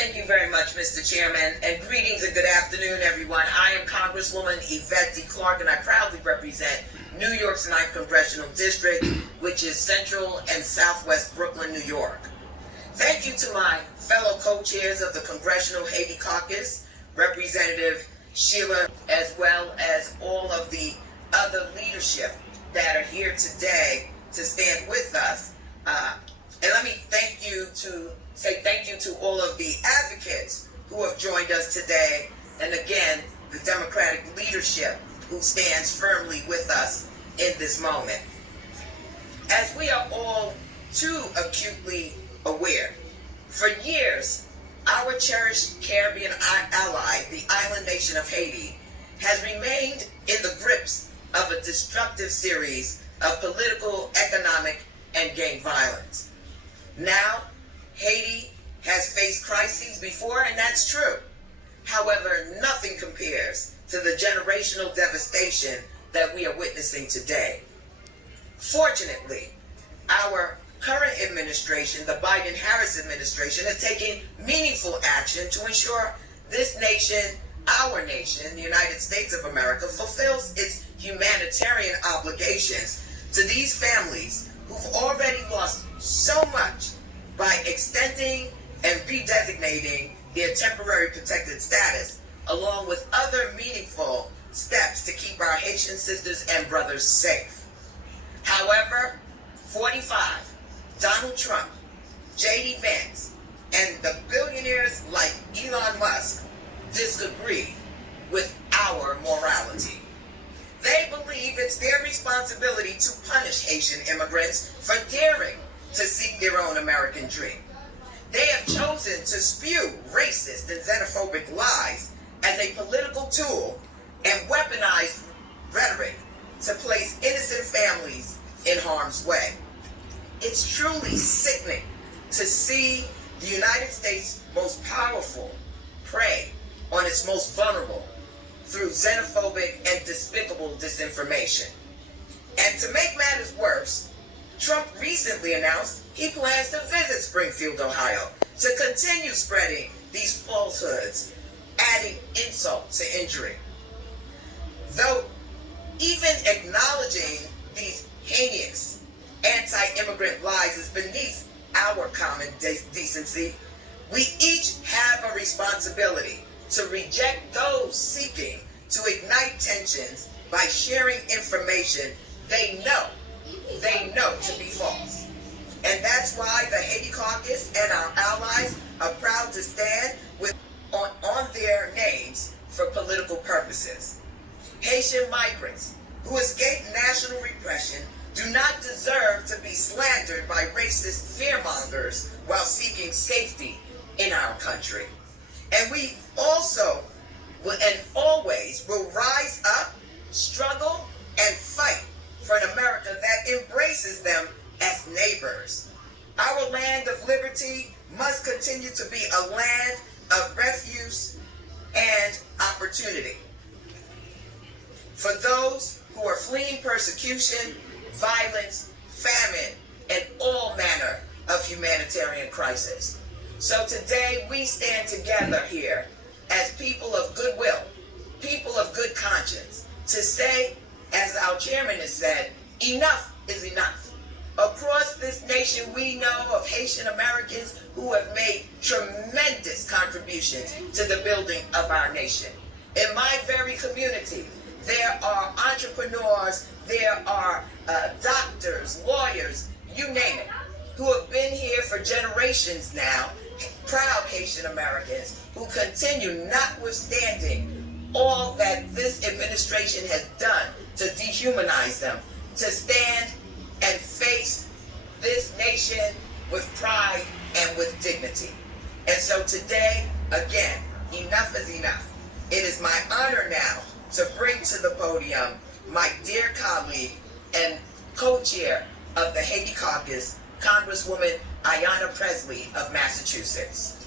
Thank you very much, Mr. Chairman, and greetings and good afternoon, everyone. I am Congresswoman Yvette D. Clarke, and I proudly represent New York's 9th Congressional District, which is Central and Southwest Brooklyn, New York. Thank you to my fellow co-chairs of the Congressional Haiti Caucus, Representative Sheila, as well as all of the other leadership that are here today to stand with us. And let me say thank you to all of the advocates who have joined us today, and again, the Democratic leadership who stands firmly with us in this moment. As we are all too acutely aware, for years, our cherished Caribbean ally, the island nation of Haiti, has remained in the grips of a destructive series of political, economic, and gang violence. Now, Haiti has faced crises before, and that's true. However, nothing compares to the generational devastation that we are witnessing today. Fortunately, our current administration, the Biden-Harris administration, is taking meaningful action to ensure this nation, our nation, the United States of America, fulfills its humanitarian obligations to these families who've already lost so much by extending and redesignating their temporary protected status, along with other meaningful steps to keep our Haitian sisters and brothers safe. However, 45, Donald Trump, J.D. Vance, and the billionaires like Elon Musk disagree with our morality. They believe it's their responsibility to punish Haitian immigrants for daring to seek their own American dream. They have chosen to spew racist and xenophobic lies as a political tool and weaponized rhetoric to place innocent families in harm's way. It's truly sickening to see the United States' most powerful prey on its most vulnerable through xenophobic and despicable disinformation. And to make matters worse, Trump recently announced he plans to visit Springfield, Ohio, to continue spreading these falsehoods, adding insult to injury. Though even acknowledging these heinous anti-immigrant lies is beneath our common decency, we each have a responsibility to reject those seeking to ignite tensions by sharing information they know to be false. And that's why the Haiti Caucus and our allies are proud to stand on their names for political purposes. Haitian migrants who escaped national repression do not deserve to be slandered by racist fearmongers while seeking safety in our country. And we also and always will rise up, struggle, and fight for an America that embraces them as neighbors. Our land of liberty must continue to be a land of refuge and opportunity for those who are fleeing persecution, violence, famine, and all manner of humanitarian crisis. So today we stand together here as people of goodwill, people of good conscience, to say, as our chairman has said, enough is enough. Across this nation, we know of Haitian Americans who have made tremendous contributions to the building of our nation. In my very community, there are entrepreneurs, there are doctors, lawyers, you name it, who have been here for generations now, proud Haitian Americans who continue, notwithstanding all that this administration has done to dehumanize them, to stand and face this nation with pride and with dignity. And so today, again, enough is enough. It is my honor now to bring to the podium my dear colleague and co-chair of the Haiti Caucus, Congresswoman Ayanna Pressley of Massachusetts.